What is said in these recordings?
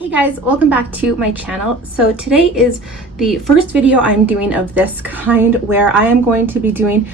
Hey guys, welcome back to my channel. So today is the first video I'm doing of this kind where I am going to be doing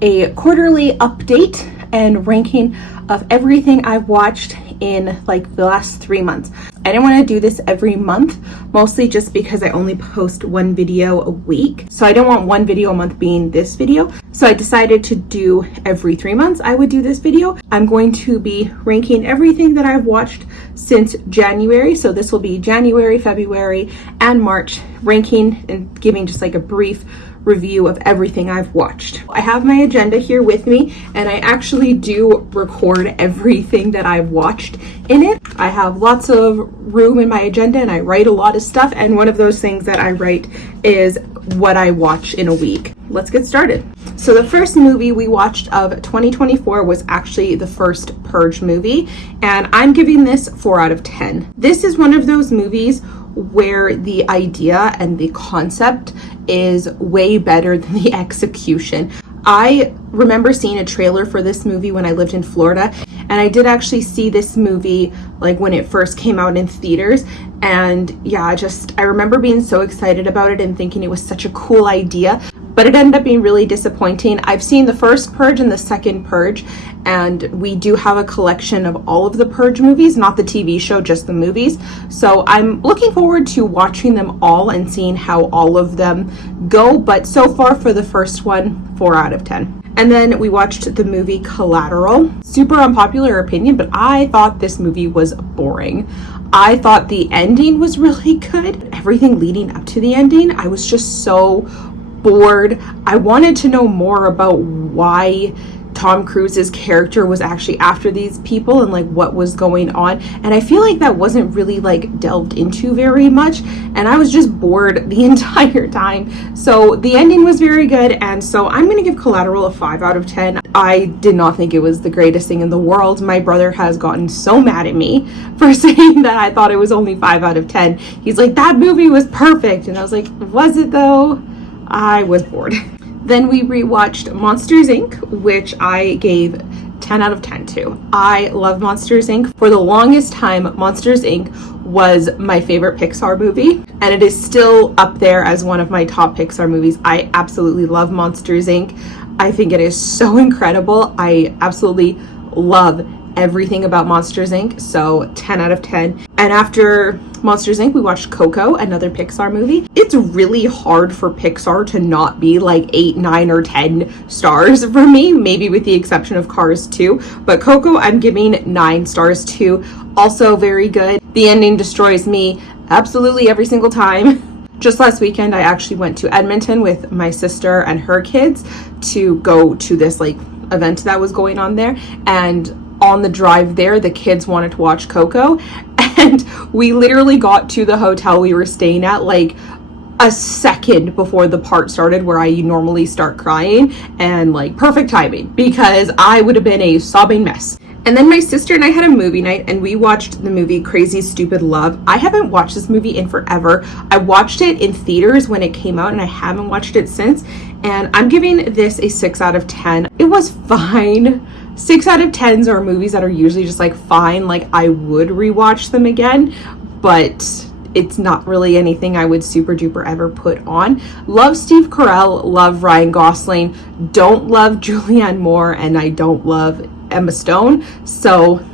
a quarterly update and ranking of everything I've watched in like the last 3 months. I didn't want to do this every month, mostly just because I only post one video a week. So I don't want one video a month being this video. So I decided to do every 3 months I would do this video. I'm going to be ranking everything that I've watched since January. So this will be January, February, and March, ranking and giving just like a brief review of everything I've watched. I have my agenda here with me, and I actually do record everything that I've watched in it. I have lots of room in my agenda and I write a lot of stuff, and one of those things that I write is what I watch in a week. Let's get started. So the first movie we watched of 2024 was actually the first Purge movie, and I'm giving this 4 out of 10. This is one of those movies where the idea and the concept is way better than the execution. I remember seeing a trailer for this movie when I lived in Florida, and I did actually see this movie like when it first came out in theaters, and yeah, I remember being so excited about it and thinking it was such a cool idea, but it ended up being really disappointing. I've seen the first Purge and the second Purge, and we do have a collection of all of the Purge movies, not the TV show, just the movies. So I'm looking forward to watching them all and seeing how all of them go. But so far for the first one, 4 out of 10. And then we watched the movie Collateral. Super unpopular opinion, but I thought this movie was boring. I thought the ending was really good. Everything leading up to the ending, I was just so bored. I wanted to know more about why Tom Cruise's character was actually after these people and like what was going on, and I feel like that wasn't really like delved into very much, and I was just bored the entire time. So the ending was very good, and so I'm gonna give Collateral a 5 out of 10. I did not think it was the greatest thing in the world. My brother has gotten so mad at me for saying that I thought it was only 5 out of 10. He's like, that movie was perfect, and I was like, was it though? I was bored. Then we rewatched Monsters Inc., which I gave 10 out of 10 to. I love Monsters Inc. For the longest time, Monsters Inc. was my favorite Pixar movie, and it is still up there as one of my top Pixar movies. I absolutely love Monsters Inc. I think it is so incredible. I absolutely love everything about Monsters Inc. So 10 out of 10. And after Monsters Inc., we watched Coco, another Pixar movie. It's really hard for Pixar to not be like 8, 9, or 10 stars for me, maybe with the exception of Cars 2. But Coco, I'm giving 9 stars to. Also very good. The ending destroys me absolutely every single time. Just last weekend, I actually went to Edmonton with my sister and her kids to go to this like event that was going on there, and on the drive there, the kids wanted to watch Coco, and we literally got to the hotel we were staying at like a second before the part started where I normally start crying, and like perfect timing because I would have been a sobbing mess. And then my sister and I had a movie night, and we watched the movie Crazy Stupid Love. I haven't watched this movie in forever. I watched it in theaters when it came out, and I haven't watched it since, and I'm giving this a 6 out of 10. It was fine. 6 out of 10s are movies that are usually just like fine, like I would rewatch them again, but it's not really anything I would super duper ever put on. Love Steve Carell, love Ryan Gosling, don't love Julianne Moore, and I don't love Emma Stone. So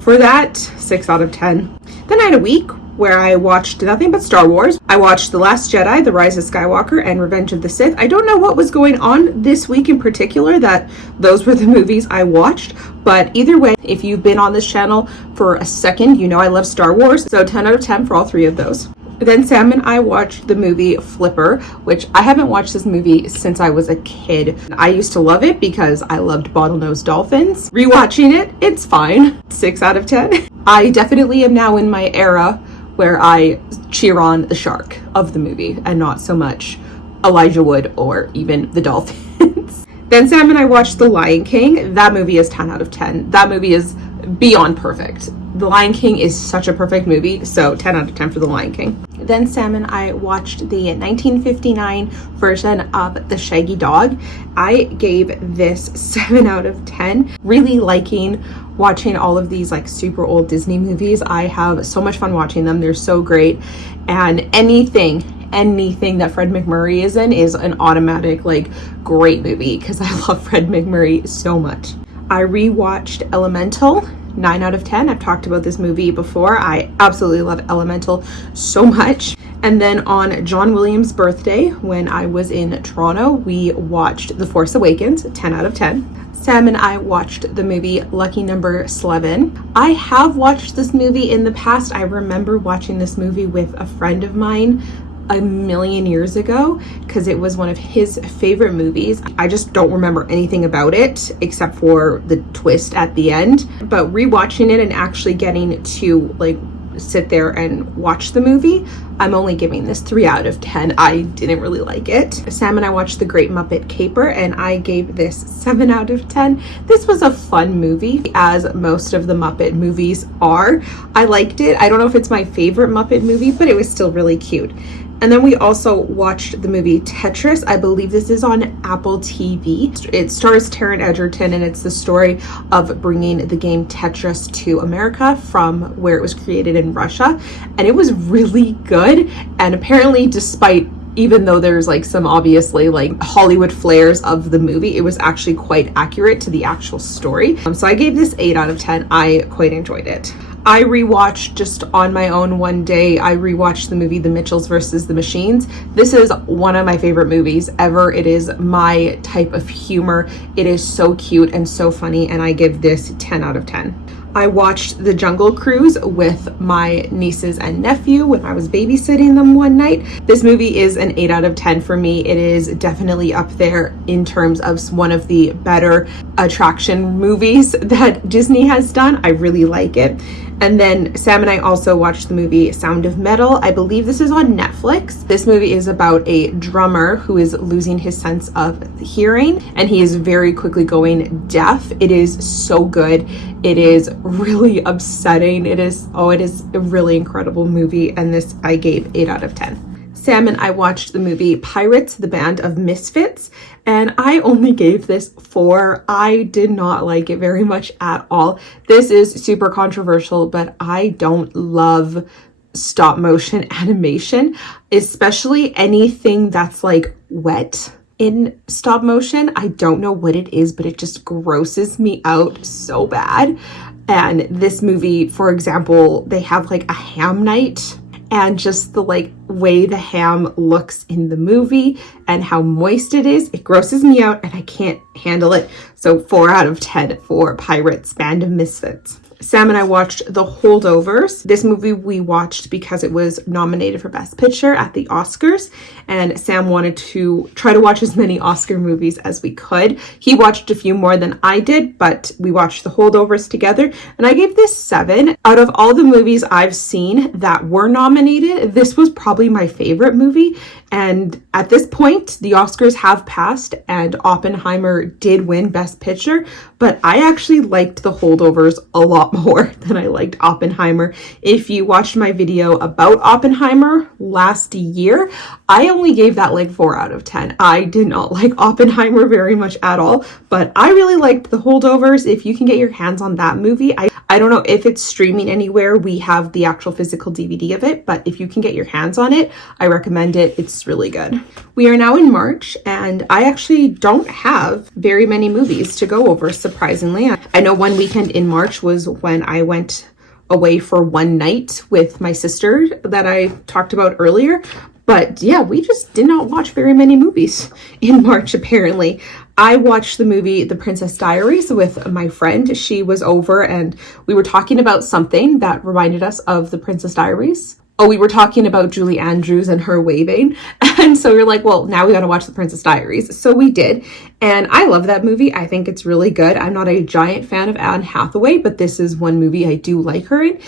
for that, 6 out of 10. Then I had a week where I watched nothing but Star Wars. I watched The Last Jedi, The Rise of Skywalker, and Revenge of the Sith. I don't know what was going on this week in particular that those were the movies I watched, but either way, if you've been on this channel for a second, you know I love Star Wars, so 10 out of 10 for all 3 of those. Then Sam and I watched the movie Flipper, which I haven't watched this movie since I was a kid. I used to love it because I loved bottlenose dolphins. Rewatching it, it's fine. 6 out of 10. I definitely am now in my era where I cheer on the shark of the movie and not so much Elijah Wood or even the dolphins. Then Sam and I watched The Lion King. That movie is 10 out of 10. That movie is beyond perfect. The Lion King is such a perfect movie, so 10 out of 10 for The Lion King. Then Sam and I watched the 1959 version of The Shaggy Dog. I gave this 7 out of 10. Really liking watching all of these like super old Disney movies. I have so much fun watching them. They're so great. And anything that Fred MacMurray is in is an automatic like great movie because I love Fred MacMurray so much. I rewatched Elemental, 9 out of 10. I've talked about this movie before. I absolutely love Elemental so much. And then on John Williams' birthday, when I was in Toronto, we watched The Force Awakens, 10 out of 10. Sam and I watched the movie Lucky Number 11. I have watched this movie in the past. I remember watching this movie with a friend of mine a million years ago because it was one of his favorite movies. I just don't remember anything about it except for the twist at the end. But rewatching it and actually getting to like sit there and watch the movie, I'm only giving this 3 out of 10. I didn't really like it. Sam and I watched The Great Muppet Caper and I gave this 7 out of 10. This was a fun movie, as most of the Muppet movies are. I liked it. I don't know if it's my favorite Muppet movie, but it was still really cute. And then we also watched the movie Tetris. I believe this is on Apple TV. It stars Taron Egerton, and it's the story of bringing the game Tetris to America from where it was created in Russia. And it was really good. And apparently, despite even though there's like some obviously like Hollywood flares of the movie, it was actually quite accurate to the actual story. So I gave this 8 out of 10. I quite enjoyed it. I rewatched just on my own one day. I rewatched the movie The Mitchells versus the Machines. This is one of my favorite movies ever. It is my type of humor. It is so cute and so funny, and I give this 10 out of 10. I watched The Jungle Cruise with my nieces and nephew when I was babysitting them one night. This movie is an 8 out of 10 for me. It is definitely up there in terms of one of the better attraction movies that Disney has done. I really like it. And then Sam and I also watched the movie Sound of Metal. I believe this is on Netflix. This movie is about a drummer who is losing his sense of hearing, and he is very quickly going deaf. It is so good. It is really upsetting. It is a really incredible movie, and this I gave 8 out of 10. Sam and I watched the movie Pirates, the Band of Misfits, and I only gave this 4. I did not like it very much at all. This is super controversial, but I don't love stop motion animation, especially anything that's like wet in stop motion. I don't know what it is, but it just grosses me out so bad. And this movie, for example, they have like a ham night, and just the like way the ham looks in the movie and how moist it is, it grosses me out and I can't handle it. So 4 out of 10 for Pirates, Band of Misfits. Sam and I watched The Holdovers. This movie we watched because it was nominated for Best Picture at the Oscars, and Sam wanted to try to watch as many Oscar movies as we could. He watched a few more than I did, but we watched The Holdovers together, and I gave this 7. Out of all the movies I've seen that were nominated, this was probably my favorite movie. And at this point, the Oscars have passed and Oppenheimer did win Best Picture, but I actually liked The Holdovers a lot more than I liked Oppenheimer. If you watched my video about Oppenheimer last year, I only gave that like 4 out of 10. I did not like Oppenheimer very much at all, but I really liked The Holdovers. If you can get your hands on that movie, I don't know if it's streaming anywhere. We have the actual physical DVD of it, but if you can get your hands on it, I recommend it. It's really good. We are now in March, and I actually don't have very many movies to go over, surprisingly. I know one weekend in March was when I went away for one night with my sister that I talked about earlier. But yeah, we just did not watch very many movies in March, apparently. I watched the movie The Princess Diaries with my friend. She was over and we were talking about something that reminded us of The Princess Diaries. Oh, we were talking about Julie Andrews and her waving. And so we were like, well, now we got to watch The Princess Diaries. So we did. And I love that movie. I think it's really good. I'm not a giant fan of Anne Hathaway, but this is one movie I do like her in.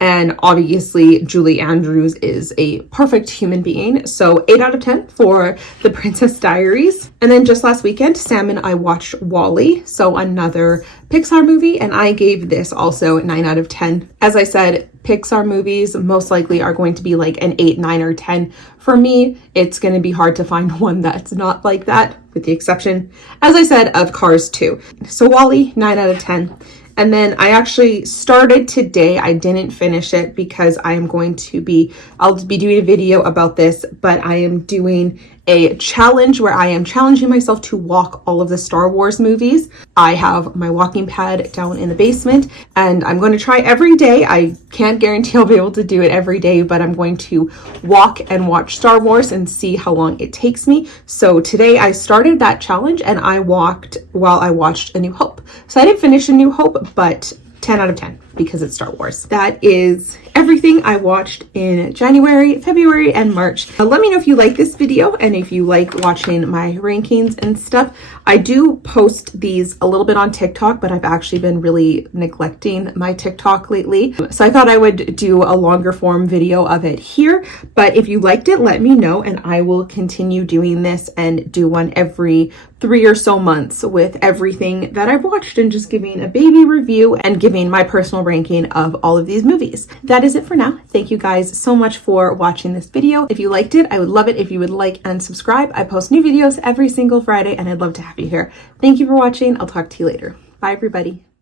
And obviously, Julie Andrews is a perfect human being. So 8 out of 10 for The Princess Diaries. And then just last weekend, Sam and I watched WALL-E, so another Pixar movie, and I gave this also 9 out of 10. As I said, Pixar movies most likely are going to be like an 8, 9, or 10. For me, it's going to be hard to find one that's not like that, with the exception, as I said, of Cars 2. So WALL-E, 9 out of 10. And then I actually started today. I didn't finish it because I'll be doing a video about this, but I am doing a challenge where I am challenging myself to walk all of the Star Wars movies. I have my walking pad down in the basement and I'm going to try every day. I can't guarantee I'll be able to do it every day, but I'm going to walk and watch Star Wars and see how long it takes me. So today I started that challenge and I walked while I watched A New Hope. So I didn't finish A New Hope, but 10 out of 10 because it's Star Wars. That is everything I watched in January, February, and March. Let me know if you like this video and if you like watching my rankings and stuff. I do post these a little bit on TikTok, but I've actually been really neglecting my TikTok lately. So I thought I would do a longer form video of it here. But if you liked it, let me know and I will continue doing this and do one every 3 or so months with everything that I've watched and just giving a baby review and giving my personal ranking of all of these movies. That is it for now. Thank you guys so much for watching this video. If you liked it, I would love it if you would like and subscribe. I post new videos every single Friday and I'd love to have you here. Thank you for watching. I'll talk to you later. Bye everybody.